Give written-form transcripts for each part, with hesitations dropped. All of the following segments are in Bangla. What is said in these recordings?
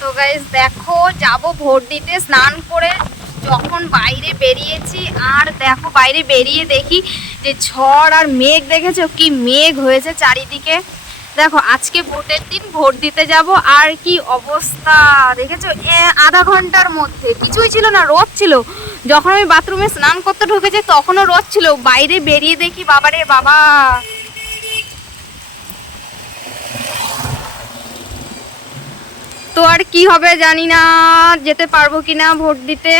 তো গাইস দেখো যাব ভোট দিতে, স্নান করে যখন বাইরে বেরিয়েছি আর দেখো বাইরে বেরিয়ে দেখি যে ঝড় আর মেঘ, দেখেছো কি মেঘ হয়েছে চারিদিকে। দেখো আজকে ভোটের দিন, ভোট দিতে যাব আর কি অবস্থা দেখেছো। আধা ঘন্টার মধ্যে কিছুই ছিল না, রোদ ছিল। যখন আমি বাথরুমে স্নান করতে ঢুকেছি তখনও রোদ ছিল, বাইরে বেরিয়ে দেখি বাবারে বাবা। তো আর কি হবে জানি না, যেতে পারবো কিনা ভোট দিতে।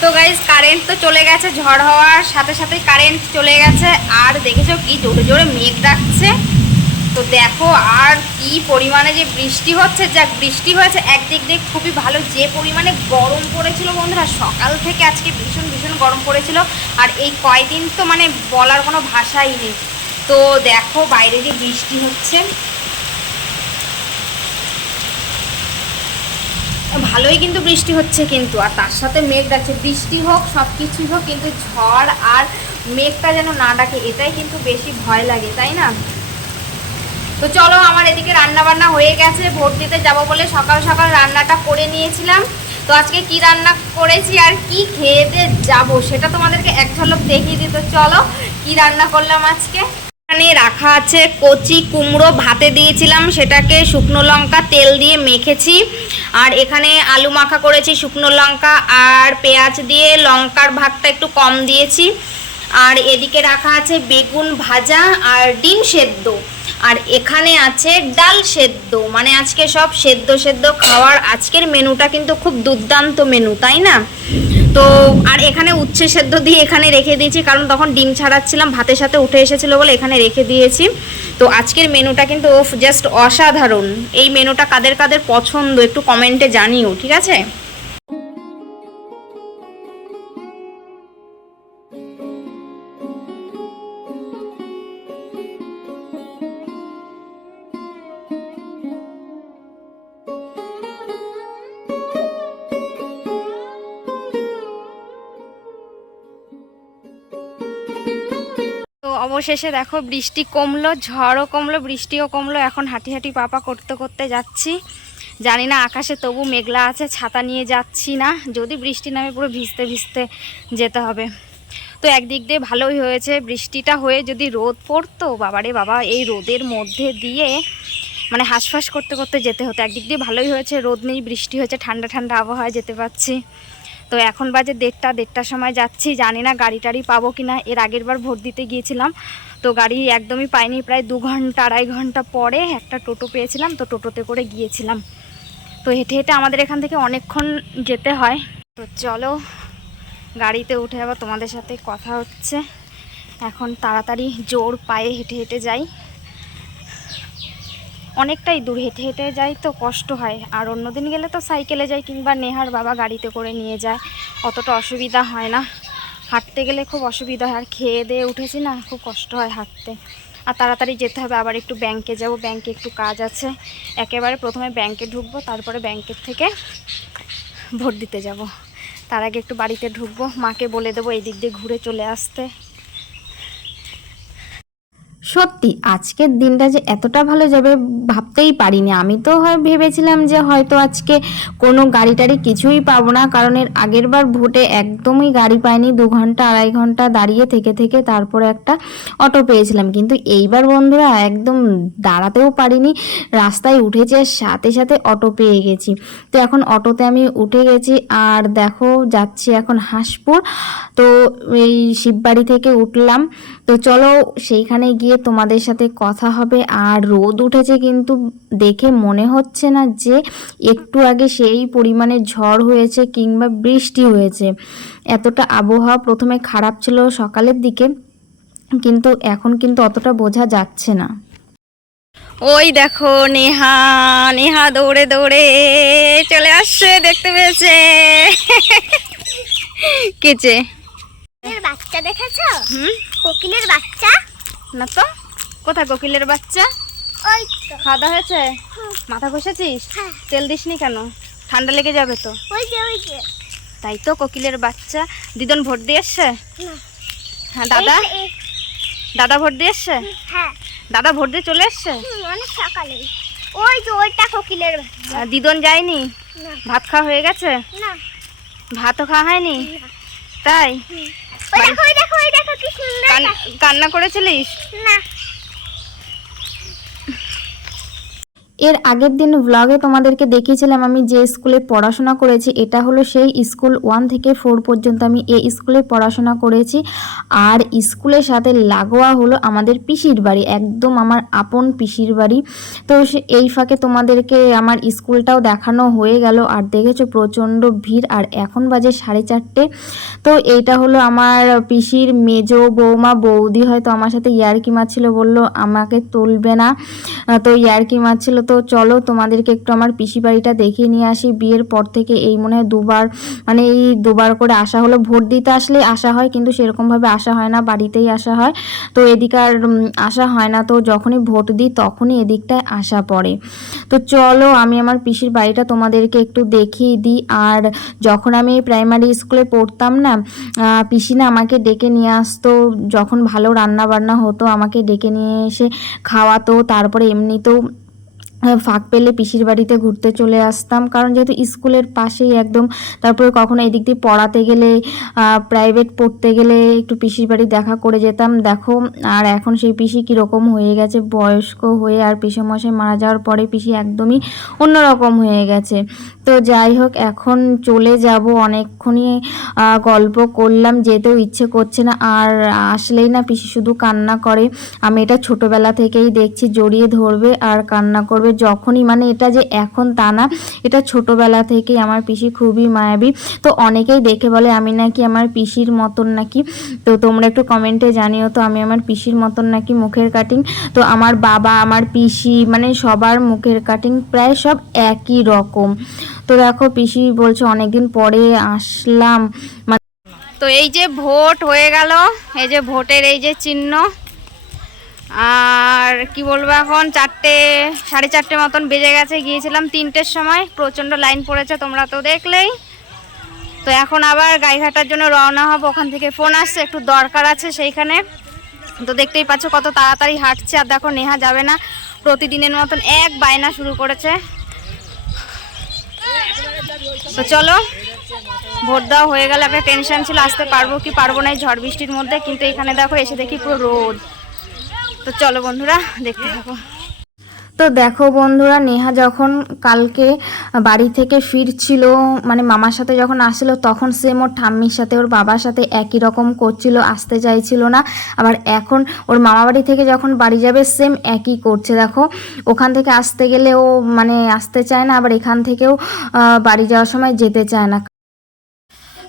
তো গাইস কারেন্ট তো চলে গেছে, ঝড় হওয়ার সাথে সাথেই কারেন্ট চলে গেছে। আর দেখেছো কি জোরে জোরে মেঘ ডাকছে। তো দেখো আর কি পরিমাণে যে বৃষ্টি হচ্ছে, যাক বৃষ্টি হয়েছে একদিক দিয়ে খুবই ভালো। যে পরিমাণে গরম পড়েছিল বন্ধুরা, সকাল থেকে আজকে ভীষণ ভীষণ গরম পড়েছিল। আর এই কয়দিন তো মানে বলার কোনো ভাষাই নেই। তো দেখো বাইরে যে বৃষ্টি হচ্ছে, ভালোই কিন্তু বৃষ্টি হচ্ছে কিন্তু, আর তার সাথে মেঘ ডাকছে। বৃষ্টি হোক সব কিছুই হোক, কিন্তু ঝড় আর মেঘটা যেন না ডাকে, এটাই কিন্তু বেশি ভয় লাগে, তাই না? তো চলো, আমার এদিকে রান্না বান্না হয়ে গেছে। ভোট দিতে যাব বলে সকাল সকাল রান্নাটা করে নিয়েছিলাম। তো আজকে কি রান্না করেছি আর কি খেতে যাব সেটা তোমাদেরকে এক ঝলক দেখিয়ে দিই। তো চলো কি রান্না করলাম আজকে। এখানে রাখা আছে কচি কুমড়ো, ভাতে দিয়েছিলাম, সেটাকে শুকনো লঙ্কা তেল দিয়ে মেখেছি। আর এখানে আলু মাখা করেছি শুকনো লঙ্কা আর পেঁয়াজ দিয়ে, লঙ্কার ভাগটা একটু কম দিয়েছি। আর এদিকে রাখা আছে বেগুন ভাজা আর ডিম সেদ্ধ। আর এখানে আছে ডাল সেদ্ধ, মানে আজকে সব সেদ্ধ সেদ্ধ খাওয়ার। আজকের মেনুটা কিন্তু খুব দুর্দান্ত মেনু, তাই না? তো আর এখানে উচ্ছে সেদ্ধ দিয়ে এখানে রেখে দিয়েছি, কারণ তখন ডিম ছাড়াচ্ছিলাম, ভাতের সাথে উঠে এসেছিলো বলে এখানে রেখে দিয়েছি। তো আজকের মেনুটা কিন্তু জাস্ট অসাধারণ। এই মেনুটা কাদের কাদের পছন্দ একটু কমেন্টে জানিও, ঠিক আছে? তো অবশেষে দেখো বৃষ্টি কমলো, ঝড়ও কমলো, বৃষ্টিও কমলো। এখন হাঁটি হাঁটি পাপা করতে করতে যাচ্ছি। জানি না আকাশে তবু মেঘলা আছে, ছাতা নিয়ে যাচ্ছি না, যদি বৃষ্টি নামে পুরো ভিজতে ভিজতে যেতে হবে। তো একদিক দিয়ে ভালোই হয়েছে, বৃষ্টিটা হয়ে যদি রোদ পড়তো বাবারে বাবা, এই রোদের মধ্যে দিয়ে মানে হাঁসফাঁস করতে করতে যেতে হতো। একদিক দিয়ে ভালোই হয়েছে, রোদ নেই, বৃষ্টি হয়েছে, ঠান্ডা ঠান্ডা আবহাওয়ায় যেতে পারছি। তো এখন বাজে দেড়টার সময় যাচ্ছি, জানি না গাড়ি টাড়ি পাবো কিনা। এর আগের বার ভোট দিতে গিয়েছিলাম তো গাড়ি একদমই পাইনি, প্রায় 2 ঘন্টা 2.5 ঘন্টা পরে একটা টোটো পেয়েছিলাম, তো টোটোতে করে গিয়েছিলাম। তো হেঁটে হেঁটে আমাদের এখান থেকে অনেকক্ষণ যেতে হয়। তো চলো গাড়িতে উঠে আবার তোমাদের সাথে কথা হচ্ছে। এখন তাড়াতাড়ি জোর পায়ে হেঁটে হেঁটে যাই, অনেকটাই দূর হেঁটে হেঁটে যাই তো কষ্ট হয়। আর অন্যদিন গেলে তো সাইকেলে যাই, কিংবা নেহার বাবা গাড়িতে করে নিয়ে যায়, অতটা অসুবিধা হয় না। হাঁটতে গেলে খুব অসুবিধা হয়, আর খেয়ে দিয়ে উঠেছি না, খুব কষ্ট হয় হাঁটতে। আর তাড়াতাড়ি যেতে হবে, আবার একটু ব্যাংকে যাব, ব্যাংকে একটু কাজ আছে। একেবারে প্রথমে ব্যাংকে ঢুকবো, তারপরে ব্যাংকের থেকে ভোট দিতে যাব। তার আগে একটু বাড়িতে ঢুকবো, মাকে বলে দেবো এই দিক দিয়ে ঘুরে চলে আসতে। সত্যি আজকের দিনটা যে এতটা ভালো যাবে ভাবতেই পারিনি। আমি তো ভেবেছিলাম যে হয়তো আজকে কোনো গাড়ি টাড়ি কিছুই পাবো না, কারণ এর আগের বার ভোটে একদমই গাড়ি পাইনি। 2 ঘন্টা 2.5 ঘন্টা দাঁড়িয়ে থেকে থেকে তারপরে একটা অটো পেয়েছিলাম, কিন্তু এইবার বন্ধুরা একদম দাঁড়াতেও পারিনি, রাস্তায় উঠেছে সাথে সাথে অটো পেয়ে গেছি। তো এখন অটোতে আমি উঠে গেছি, আর দেখো যাচ্ছি এখন হাঁসপুর। তো এই শিববাড়ি থেকে উঠলাম। তো চলো সেইখানে গিয়ে তোমাদের সাথে কথা হবে। আর রোদ উঠেছে, কিন্তু দেখে মনে হচ্ছে না যে একটু আগে সেই পরিমাণে ঝড় হয়েছে কিংবা বৃষ্টি হয়েছে। এতটা আবহাওয়া প্রথমে খারাপ ছিল সকালের দিকে, কিন্তু এখন কিন্তু অতটা বোঝা যাচ্ছে না। ওই দেখো নেহা, নেহা দৌড়ে দৌড়ে চলে আসছে, দেখতে পেয়েছে। কেচে বাচ্চা দেখেছো? কোকিলের বাচ্চা না তো, কোথায় কোকিলের বাচ্চা? ওই তো। খাওয়া দাওয়া হয়েছে? মাথা ঘষেছিস? তেল দিসনি কেন? ঠান্ডা লেগে যাবে তো। ওই যে তাই তো, কোকিলের বাচ্চা। দিদন ভোট দিয়ে এসছে? হ্যাঁ। দাদা দাদা ভোট দিয়ে এসছে? হ্যাঁ, দাদা ভোট দিয়ে চলে এসছে অনেক সকালে। ওই যে ওইটা কোকিলের বাচ্চা। দিদন যায়নি? না ভাত খাওয়া হয়ে গেছে? না ভাতও খাওয়া হয়নি? না। তাই ওই দেখো ওই দেখো ওই দেখো কি সুন্দর। কান্না করেছিলিস? না এর আগের দিন ব্লগে তোমাদেরকে দেখিয়েছিলাম আমি যে স্কুলে পড়াশোনা করেছি, এটা হলো সেই স্কুল। 1 থেকে 4 পর্যন্ত আমি এই স্কুলে পড়াশোনা করেছি। আর স্কুলের সাথে লাগোয়া হলো আমাদের পিসির বাড়ি, একদম আমার আপন পিসির বাড়ি। তো এই ফাঁকে তোমাদেরকে আমার স্কুলটাও দেখানো হয়ে গেল। আর দেখেছো প্রচণ্ড ভিড়, আর এখন বাজে 4:30। তো এইটা হলো আমার পিসির মেজো বৌমা, বৌদি হয়তো আমার সাথে ইয়ার্কি মারছিল, বললো আমাকে তুলবে না, তো ইয়ার্কি মারছিল। তো চলো তোমাদেরকে একটু আমার পিসি বাড়িটা দেখিয়ে নিয়ে আসি। বিয়ের পর থেকে এই মনে হয় দুবার করে আসা হলো। ভোট দিতে আসলে আসা হয়, কিন্তু সেরকমভাবে আসা হয় না, বাড়িতেই আসা হয়। তো এদিকে আর আসা হয় না। তো যখনই ভোট দিই তখনই এদিকটায় আসা পড়ে। তো চলো আমি আমার পিসির বাড়িটা তোমাদেরকে একটু দেখিয়ে দিই। আর যখন আমি প্রাইমারি স্কুলে পড়তাম না, পিসি না আমাকে ডেকে নিয়ে আসতো, যখন ভালো রান্না বান্না হতো আমাকে ডেকে নিয়ে এসে খাওয়াতো। তারপরে এমনিতেও ফাঁক পেলে পিসির বাড়িতে ঘুরতে চলে আসতাম, কারণ যেহেতু স্কুলের পাশেই একদম। তারপরে কখনো এদিক দিয়ে পড়াতে গেলে, প্রাইভেট পড়তে গেলে একটু পিসির বাড়ি দেখা করে যেতাম। দেখো আর এখন সেই পিসি কীরকম হয়ে গেছে, বয়স্ক হয়ে। আর পিসেমশাই মারা যাওয়ার পরে পিসি একদমই অন্যরকম হয়ে গেছে। তো যাই হোক, এখন চলে যাব। অনেকক্ষণই গল্প করলাম, যেতেও ইচ্ছে করছে না। আর আসলেই না পিসি শুধু কান্না করে। আমি এটা ছোটোবেলা থেকেই দেখছি, জড়িয়ে ধরবে আর কান্না করবে যখনই, মানে এটা যে এখন তা না, এটা ছোটোবেলা থেকেই আমার পিসি খুবই মায়াবী। তো অনেকেই দেখে বলে আমি নাকি আমার পিসির মতন নাকি। তো তোমরা একটু কমেন্টে জানিও তো আমি আমার পিসির মতন নাকি মুখের কাটিং। তো আমার বাবা, আমার পিসি, মানে সবার মুখের কাটিং প্রায় সব একই রকম। তো দেখো পিসি বলছে অনেকদিন পরে আসলাম। তো এই যে ভোট হয়ে গেল, এই যে ভোটের এই যে চিহ্ন। আর কি বলবো, এখন 4:30 মতন বেজে গেছে। গিয়েছিলাম 3টের সময়, প্রচণ্ড লাইন পড়েছে, তোমরা তো দেখলেই। তো এখন আবার গাইঘাটার জন্য রওনা হব। ওখান থেকে ফোন আসছে, একটু দরকার আছে সেইখানে। তো দেখতেই পাচ্ছ কত তাড়াতাড়ি হাঁটছে। আর দেখো নেহা যাবে না, প্রতিদিনের মতন এক বায়না শুরু করেছে। তো চলো, ভোট দেওয়া হয়ে গেল। একটা টেনশন ছিল আসতে পারবো কি পারবো না এই ঝড় বৃষ্টির মধ্যে, কিন্তু এখানে দেখো এসে দেখি পুরো রোদ। তো চলো বন্ধুরা দেখতে থাকো। তো দেখো বন্ধুরা, নেহা যখন কালকে বাড়ি থেকে ফিরছিল, মানে মামার সাথে যখন আসছিল, তখন সেম ওর ঠাম্মির সাথে ওর বাবার সাথে একই রকম করছিল, আসতে চাইছিল না। আবার এখন ওর মামা বাড়ি থেকে যখন বাড়ি যাবে সেম একই করছে। দেখো ওখান থেকে আসতে গেলে ও মানে আসতে চায় না, আবার এখান থেকেও বাড়ি যাওয়ার সময় যেতে চায় না।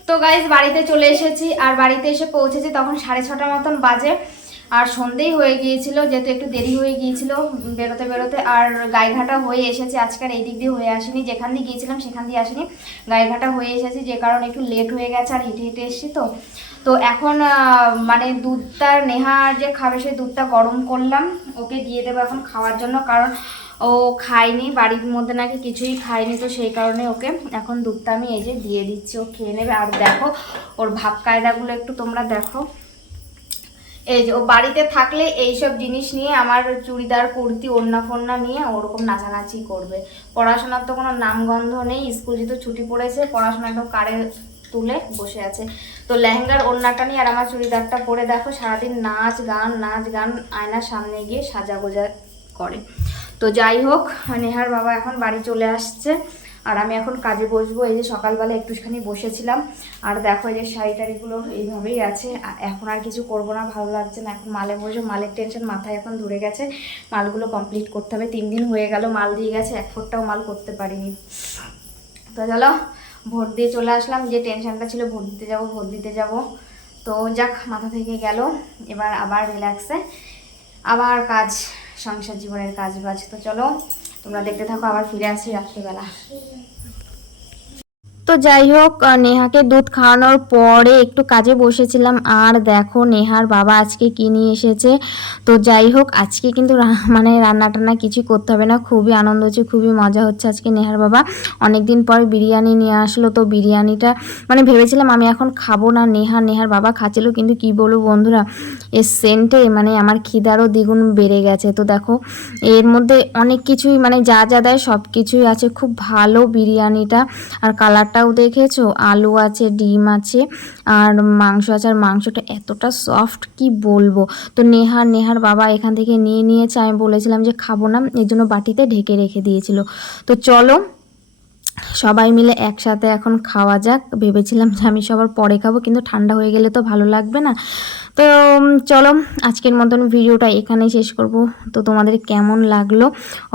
তো গাইজ বাড়িতে চলে এসেছি। আর বাড়িতে এসে পৌঁছেছি তখন 6:30 মতন বাজে। আর সন্ধেই হয়ে গিয়েছিল, যেহেতু একটু দেরি হয়ে গিয়েছিল বেরোতে বেরোতে। আর গাইঘাটা হয়ে এসেছি, আজকের এই দিক দিয়ে হয়ে আসিনি, যেখান দিয়ে গিয়েছিলাম সেখান দিয়ে আসিনি, গাইঘাটা হয়ে এসেছি, যে কারণে একটু লেট হয়ে গেছে। আর হেঁটে হেঁটে এসেছি। তো এখন মানে দুধটা নেহার যে খাবে সেই দুধটা গরম করলাম, ওকে দিয়ে দেবো এখন খাওয়ার জন্য, কারণ ও খায়নি, বাড়ির মধ্যে নাকি কিছুই খায়নি। তো সেই কারণে ওকে এখন দুধটা আমি এই যে দিয়ে দিচ্ছি, ও খেয়ে নেবে। আর দেখো ওর ভাব কায়দাগুলো একটু তোমরা দেখো। এই যে ও বাড়িতে থাকলে এইসব জিনিস নিয়ে, আমার চুড়িদার কুর্তি ওড়না ফোড়না নিয়ে ওরকম নাচানাচি করবে। পড়াশোনার তো কোনো নামগন্ধ নেই, স্কুল যেহেতু ছুটি পড়েছে, পড়াশোনা একদম কারে তুলে বসে আছে। তো লেহেঙ্গার ওড়নাটা নিয়ে আর আমার চুড়িদারটা পরে দেখো সারাদিন নাচ গান আয়নার সামনে গিয়ে সাজা গোজা করে। তো যাই হোক, নেহার বাবা এখন বাড়ি চলে আসছে, আর আমি এখন কাজে বসবো। এই যে সকালবেলা একটুখানি বসেছিলাম, আর দেখো এই যে শাড়ি টাড়িগুলো এইভাবেই আছে। এখন আর কিছু করব না, ভালো লাগছে না, এখন মালে বসবো। মালের টেনশন মাথায় এখন ধরে গেছে, মালগুলো কমপ্লিট করতে হবে। 3 দিন হয়ে গেল মাল দিয়ে গেছে, 1 ফুটটাও মাল করতে পারিনি। তো চলো ভোট দিয়ে চলে আসলাম, যে টেনশনটা ছিল ভোট দিতে যাব। তো যাক, মাথা থেকে গেল। এবার আবার রিল্যাক্সে আবার কাজ, সংসার জীবনের কাজ বাজ। তো চলো তোমরা দেখতে থাকো, আবার ফিরে আসি রাত্রিবেলা। তো যাই হোক, নেহাকে দুধ খাওয়ানোর পরে একটু কাজে বসেছিলাম। আর দেখো নেহার বাবা আজকে কি নিয়ে এসেছে। তো যাই হোক, আজকে কিন্তু মানে রান্না টান্না কিছু করতে হবে না, খুবই আনন্দ হচ্ছে, খুবই মজা হচ্ছে। আজকে নেহার বাবা অনেকদিন পর বিরিয়ানি নিয়ে আসলো। তো বিরিয়ানিটা মানে ভেবেছিলাম আমি এখন খাবো না, নেহার বাবা খাচ্ছিল, কিন্তু কি বলবো বন্ধুরা, এর সেন্টে মানে আমার খিদারও দ্বিগুণ বেড়ে গেছে। তো দেখো এর মধ্যে অনেক কিছুই মানে যা যা দেয় সব কিছুই আছে, খুব ভালো বিরিয়ানিটা। আর কালারটাও দেখেছো, আলু আছে, ডিম আছে, আর মাংস আছে। আর মাংসটা এতটা সফট কি বলবো। তো নেহার বাবা এখান থেকে নিয়ে নিয়েছে, আমি বলেছিলাম যে খাবো না, এই জন্য বাটিতে ঢেকে রেখে দিয়েছিল। তো চলো সবাই মিলে একসাথে এখন খাওয়া যাক। ভেবেছিলাম যে আমি সবার পরে খাবো, কিন্তু ঠান্ডা হয়ে গেলে তো ভালো লাগবে না। তো চলো আজকের মতন ভিডিওটা এখানেই শেষ করব। তো তোমাদের কেমন লাগলো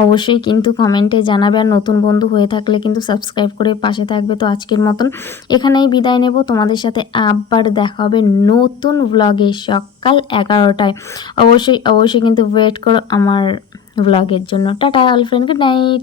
অবশ্যই কিন্তু কমেন্টে জানাবে। আর নতুন বন্ধু হয়ে থাকলে কিন্তু সাবস্ক্রাইব করে পাশে থাকবে। তো আজকের মতন এখানেই বিদায় নেব, তোমাদের সাথে আবার দেখা হবে নতুন ব্লগে সকাল 11টায়। অবশ্যই কিন্তু ওয়েট করো আমার ব্লগের জন্য। Tata all friend, good night.